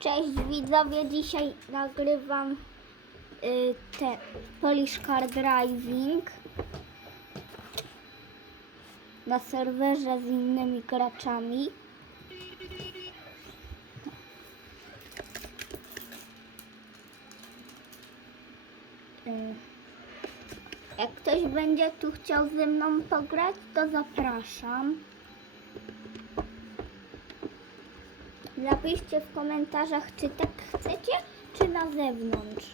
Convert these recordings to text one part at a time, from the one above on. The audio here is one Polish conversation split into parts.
Cześć widzowie, dzisiaj nagrywam y, te Polish Car Driving na serwerze z innymi graczami. Y, Jak ktoś będzie tu chciał ze mną pograć, to zapraszam. Napiszcie w komentarzach, czy tak chcecie, czy na zewnątrz.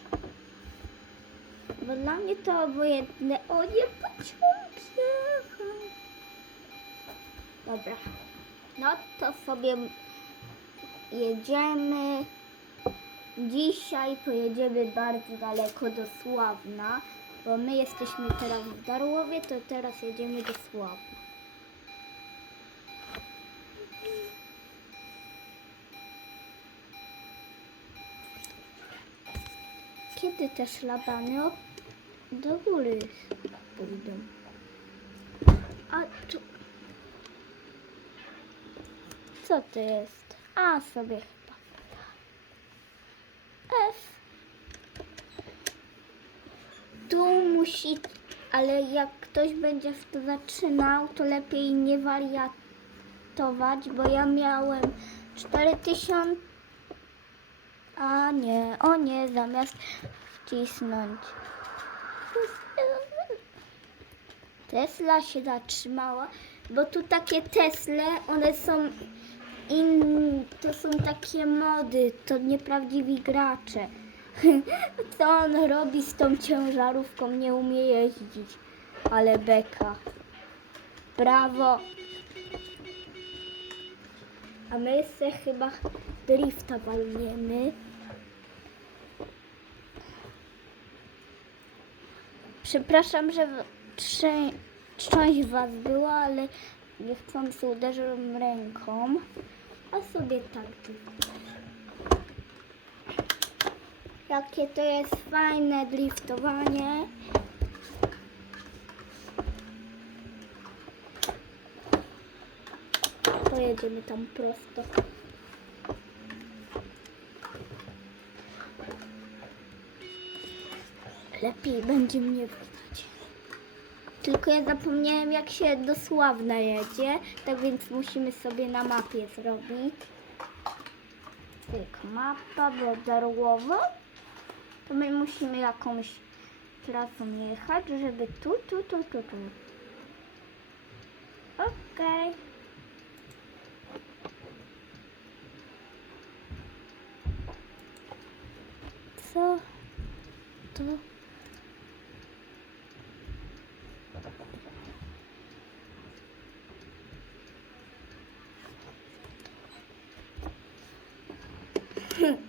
Bo dla mnie to obojętne. O nie, pociąg. Dobra. No to sobie jedziemy. Dzisiaj pojedziemy bardzo daleko do Sławna, bo my jesteśmy teraz w Darłowie, to teraz jedziemy do Sławna. Kiedy te szlabany do góry pójdą? A tu... Co to jest? A, sobie chyba. F. Tu musi... Ale jak ktoś będzie w to zaczynał, to lepiej nie wariatować, bo ja miałem 4000 a nie, o nie, zamiast wcisnąć. Tesla się zatrzymała, bo tu takie Tesle, one są in, to są takie mody, to nieprawdziwi gracze. Co on robi z tą ciężarówką? Nie umie jeździć, ale beka. Brawo. A my se chyba drifta walniemy. Przepraszam, że część was była, ale niechcący uderzyłem ręką. A sobie tak. Jakie to jest fajne driftowanie. Pojedziemy tam prosto. Lepiej będzie mnie widać. Tylko ja zapomniałem jak się do jedzie, tak więc musimy sobie na mapie zrobić. Tyk, mapa Darłowo. To my musimy jakąś trasą jechać, żeby tu, tu, tu, tu, tu. Okej. Co to?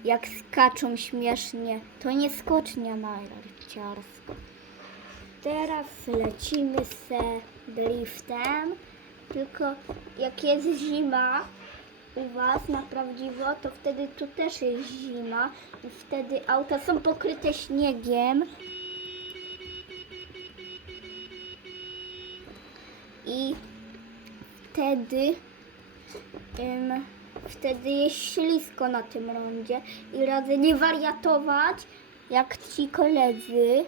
Jak skaczą śmiesznie. To nie skocznia narciarska. Teraz lecimy se driftem. Tylko jak jest zima u Was na prawdziwo, to wtedy tu też jest zima i wtedy auta są pokryte śniegiem. I wtedy wtedy jest ślisko na tym rondzie i radzę nie wariatować jak ci koledzy.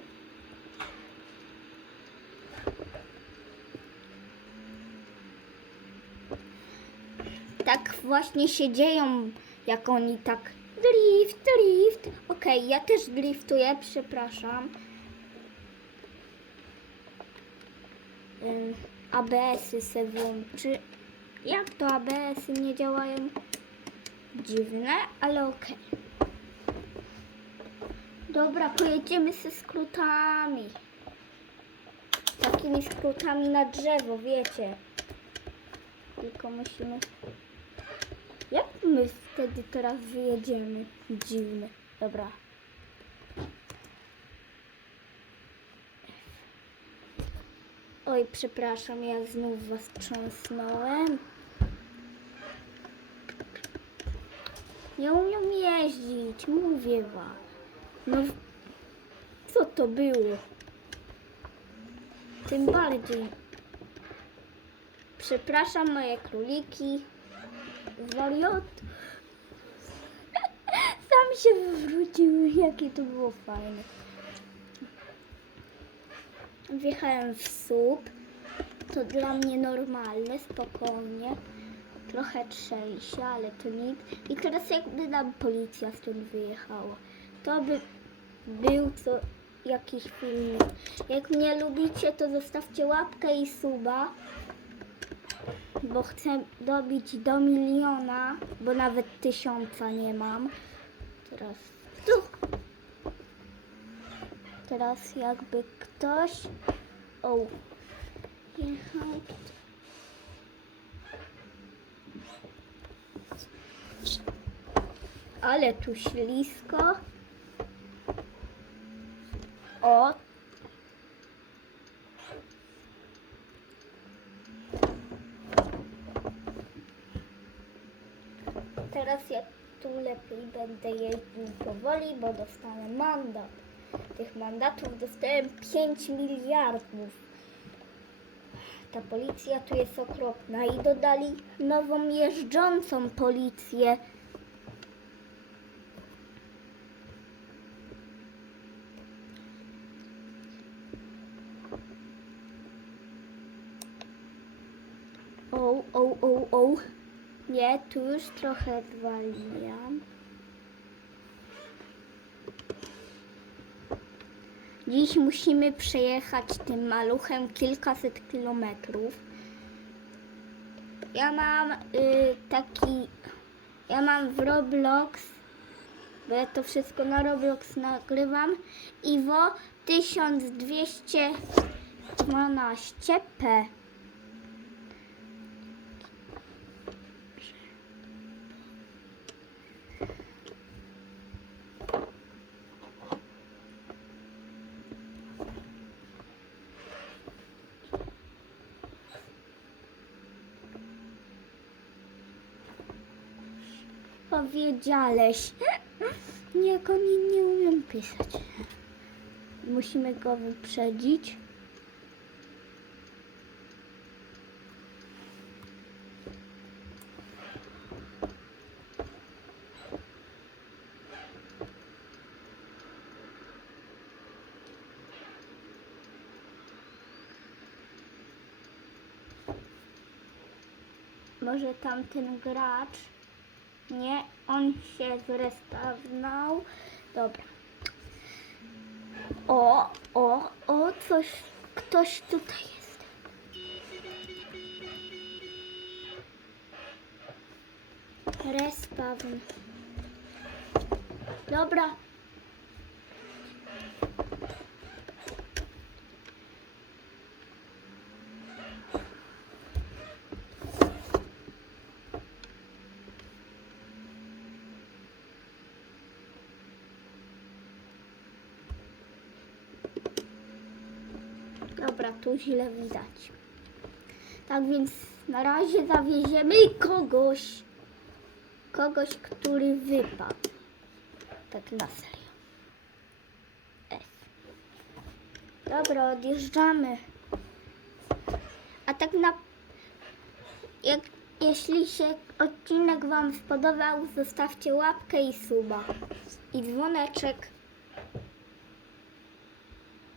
Tak właśnie się dzieją, jak oni tak drift, drift. Okej, ja też driftuję, przepraszam. ABS-y se włączy. Jak to ABS-y nie działają? Dziwne, ale okej. Dobra, pojedziemy ze skrótami. Takimi skrótami na drzewo, wiecie. Tylko musimy... Jak my wtedy teraz wyjedziemy? Dziwne. Dobra. Oj, przepraszam, ja znów was trząsnąłem. Nie umiem jeździć, mówię wam. No, co to było? Tym bardziej. Przepraszam moje króliki. Zwariot. się wywróciły, jakie to było fajne. Wjechałem w słup. To dla mnie normalne, spokojnie. Trochę trzęsie, ale to nic. I teraz jakby nam policja stąd wyjechała. To by był co jakiś filmik. Jak mnie lubicie, to zostawcie łapkę i suba. Bo chcę dobić do miliona, bo nawet tysiąca nie mam. Teraz tu. Teraz jakby ktoś. O. Jechał. Ale tu ślisko. O. Teraz ja lepiej będę jeździł powoli, bo dostanę mandat. Tych mandatów dostałem 5 miliardów. Ta policja tu jest okropna i dodali nową jeżdżącą policję. O, o, o, o. Nie, tu już trochę zwalniam. Dziś musimy przejechać tym maluchem kilkaset kilometrów. Ja mam y, taki. Ja mam w Roblox, bo ja to wszystko na Roblox nagrywam. Iwo 1212p. Powiedziałeś. Nie, oni nie umiem pisać. Musimy go wyprzedzić. Może tamten gracz nie, on się zrestawnął. Dobra. O, o, o, coś, ktoś tutaj jest. Respawn. Dobra. Dobra, tu źle widać. Tak więc na razie zawieziemy kogoś. Kogoś, który wypadł. Tak na serio. F. Dobra, odjeżdżamy. A tak na... Jak, jeśli się odcinek Wam spodobał, zostawcie łapkę i suba. I dzwoneczek.